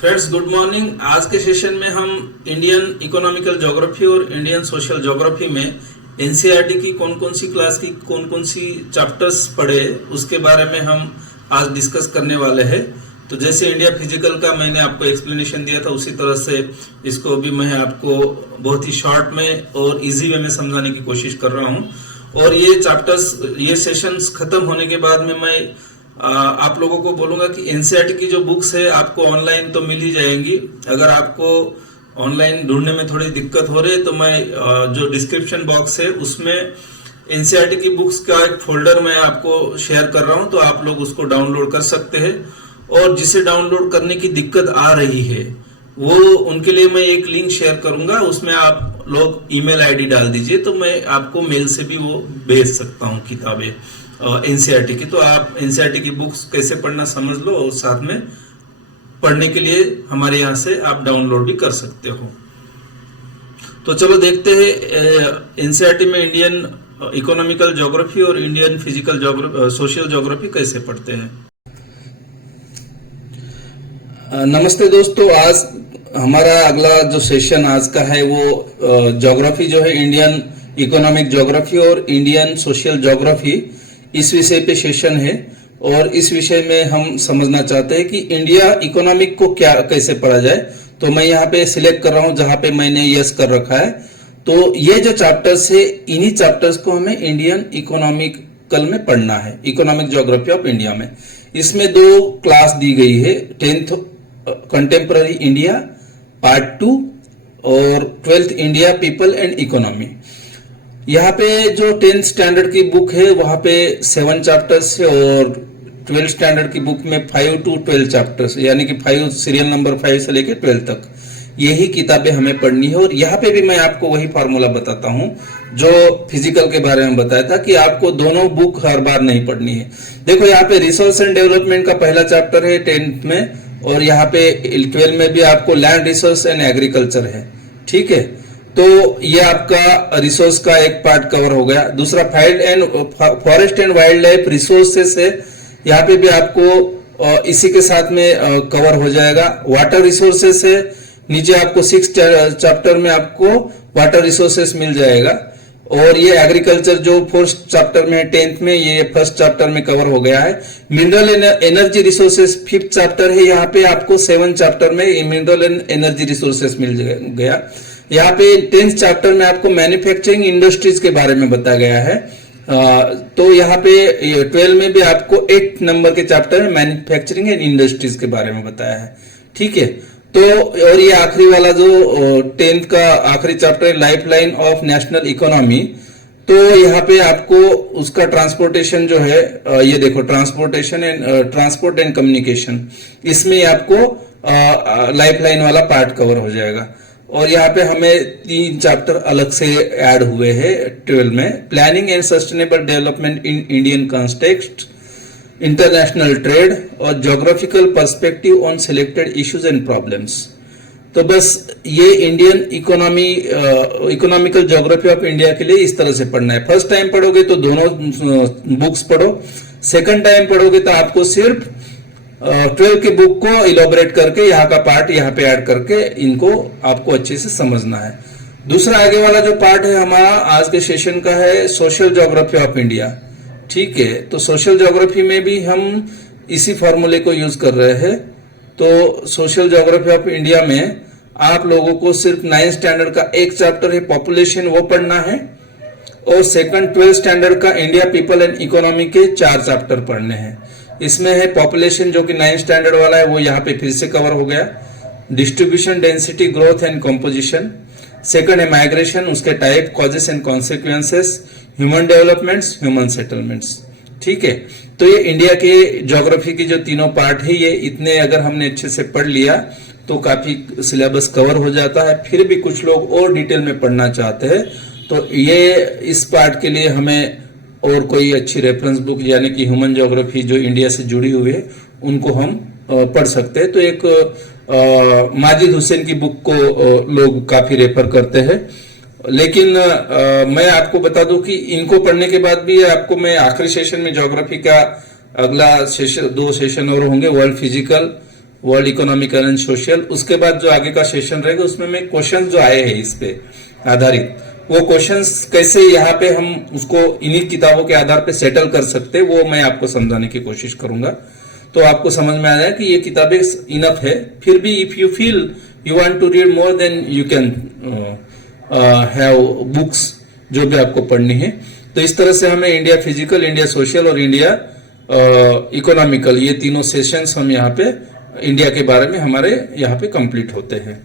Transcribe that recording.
Friends good morning. आज के session में हम इंडियन इकोनॉमिकल ज्योग्राफी और इंडियन सोशल ज्योग्राफी में एनसीईआरटी की कौन कौन सी क्लास की कौन कौन सी चैप्टर्स पढ़े उसके बारे में हम आज डिस्कस करने वाले हैं। तो जैसे इंडिया फिजिकल का मैंने आपको एक्सप्लेनेशन दिया था उसी तरह से इसको भी मैं आपको बहुत ही शॉर्ट में और इजी वे में समझाने की कोशिश कर रहा हूँ। और ये चैप्टर्स ये सेशंस खत्म होने के बाद में मैं आप लोगों को बोलूंगा कि एनसीईआरटी की जो बुक्स है आपको ऑनलाइन तो मिल ही जाएंगी। अगर आपको ऑनलाइन ढूंढने में थोड़ी दिक्कत हो रही है तो मैं जो डिस्क्रिप्शन बॉक्स है उसमें एनसीईआरटी की बुक्स का एक फोल्डर मैं आपको शेयर कर रहा हूं, तो आप लोग उसको डाउनलोड कर सकते हैं। और जिसे डाउनलोड करने की दिक्कत आ रही है वो उनके लिए मैं एक लिंक शेयर करूंगा, उसमें आप लोग ईमेल आईडी डाल दीजिए तो मैं आपको मेल से भी वो भेज सकता हूँ किताबें एनसीईआरटी की। तो आप एनसीईआरटी की बुक्स कैसे पढ़ना समझ लो और साथ में पढ़ने के लिए हमारे यहाँ से आप डाउनलोड भी कर सकते हो। तो चलो देखते हैं एनसीईआरटी में इंडियन इकोनॉमिकल ज्योग्राफी और इंडियन फिजिकल सोशल ज्योग्राफी कैसे पढ़ते हैं। नमस्ते दोस्तों, आज हमारा अगला जो सेशन आज का है वो ज्योग्राफी जो है इंडियन इकोनॉमिक ज्योग्राफी और इंडियन सोशल ज्योग्राफी इस विषय पे सेशन है। और इस विषय में हम समझना चाहते हैं कि इंडिया इकोनॉमिक को क्या कैसे पढ़ा जाए। तो मैं यहाँ पे सिलेक्ट कर रहा हूँ जहाँ पे मैंने यस कर रखा है। तो ये जो चैप्टर्स है इन्हीं चैप्टर्स को हमें इंडियन इकोनॉमिकल में पढ़ना है, इकोनॉमिक ज्योग्राफी ऑफ इंडिया में। इसमें 2 क्लास दी गई है, 10th कंटेम्पररी इंडिया पार्ट 2 और 12th India people and economy. यहाँ पे जो 10th स्टैंडर्ड की बुक है वहां पे 7 चैप्टर्स है और 12th स्टैंडर्ड की बुक में 5 to 12 चैप्टर्स, यानी कि 5 सीरियल नंबर 5 से लेके 12 तक यही किताबें हमें पढ़नी है। और यहाँ पे भी मैं आपको वही फार्मूला बताता हूँ जो फिजिकल के बारे में बताया था कि आपको दोनों बुक हर बार नहीं पढ़नी है। देखो यहाँ पे रिसोर्स एंड डेवलपमेंट का पहला चैप्टर है 10th में, और यहाँ पे 12 में भी आपको लैंड रिसोर्स एंड एग्रीकल्चर है, ठीक है। तो ये आपका रिसोर्स का एक पार्ट कवर हो गया। दूसरा forest and wild life resources है, यहाँ पे भी आपको इसी के साथ में कवर हो जाएगा। वाटर रिसोर्सेस है, नीचे आपको 6th चैप्टर में आपको वाटर रिसोर्सेस मिल जाएगा। और ये एग्रीकल्चर जो 4th चैप्टर में 10th में ये 1st चैप्टर में कवर हो गया है। Mineral energy resources 5th chapter है, यहाँ पे आपको 7th चैप्टर में मिनरल एंड एनर्जी रिसोर्सेस मिल गया। यहाँ पे 10th चैप्टर में आपको मैन्युफैक्चरिंग इंडस्ट्रीज के बारे में बताया गया है। तो यहाँ पे 12 में भी आपको 8 नंबर के चैप्टर में मैन्युफैक्चरिंग एंड इंडस्ट्रीज के बारे में बताया है, ठीक है। तो और ये आखिरी वाला जो 10th का आखिरी चैप्टर है life line of national economy. तो यहाँ पे आपको उसका ट्रांसपोर्टेशन जो है ये देखो ट्रांसपोर्ट एंड कम्युनिकेशन, इसमें आपको लाइफ लाइन वाला पार्ट कवर हो जाएगा। और यहाँ पे हमें 3 चैप्टर अलग से ऐड हुए हैं 12 में, planning and sustainable development in Indian context, international trade और geographical perspective on selected issues and problems. तो बस ये Indian economical geography of India के लिए इस तरह से पढ़ना है। फर्स्ट टाइम पढ़ोगे तो दोनों बुक्स पढ़ो, सेकंड टाइम पढ़ोगे तो आपको सिर्फ 12 की बुक को इलोबरेट करके यहाँ का पार्ट यहाँ पे ऐड करके इनको आपको अच्छे से समझना है। दूसरा आगे वाला जो पार्ट है हमारा आज के सेशन का है सोशल ज्योग्राफी ऑफ इंडिया, ठीक है। तो सोशल ज्योग्राफी में भी हम इसी फॉर्मूले को यूज कर रहे हैं। तो सोशल ज्योग्राफी ऑफ इंडिया में आप लोगों को सिर्फ 9th स्टैंडर्ड का एक चैप्टर है पॉपुलेशन, वो पढ़ना है। और सेकंड 12th स्टैंडर्ड का इंडिया पीपल एंड इकोनॉमी के 4 चैप्टर पढ़ने हैं। इसमें है पॉपुलेशन जो कि 9th स्टैंडर्ड वाला है, वो यहाँ पे फिर से कवर हो गया। Distribution, density, growth and composition. Second है माइग्रेशन, उसके type, causes and consequences, human developments, human settlements, ठीक है। तो ये इंडिया के ज्योग्राफी की जो तीनों पार्ट है ये इतने अगर हमने अच्छे से पढ़ लिया तो काफी सिलेबस कवर हो जाता है। फिर भी कुछ लोग और डिटेल में पढ़ना चाहते हैं तो ये इस पार्ट के लिए हमें और कोई अच्छी रेफरेंस बुक यानी कि ह्यूमन ज्योग्राफी जो इंडिया से जुड़ी हुई है उनको हम पढ़ सकते हैं। तो एक माजिद हुसैन की बुक को लोग काफी रेफर करते हैं। लेकिन मैं आपको बता दूं कि इनको पढ़ने के बाद भी आपको मैं आखिरी सेशन में ज्योग्राफी का अगला सेशन 2 सेशन और होंगे, world physical world economical and social. उसके बाद जो आगे का सेशन रहेगा उसमें मैं क्वेश्चन जो आए हैं इस पे आधारित, वो क्वेश्चंस कैसे यहाँ पे हम उसको इन्हीं किताबों के आधार पे सेटल कर सकते हैं, वो मैं आपको समझाने की कोशिश करूंगा। तो आपको समझ में आ जाए कि ये किताबें इनफ है। फिर भी if you feel you want to read more then you can have books जो भी आपको पढ़नी है। तो इस तरह से हमें इंडिया फिजिकल, इंडिया सोशल और इंडिया इकोनॉमिकल, ये तीनों सेशंस हम यहाँ पे इंडिया के बारे में हमारे यहाँ पे कंप्लीट होते हैं।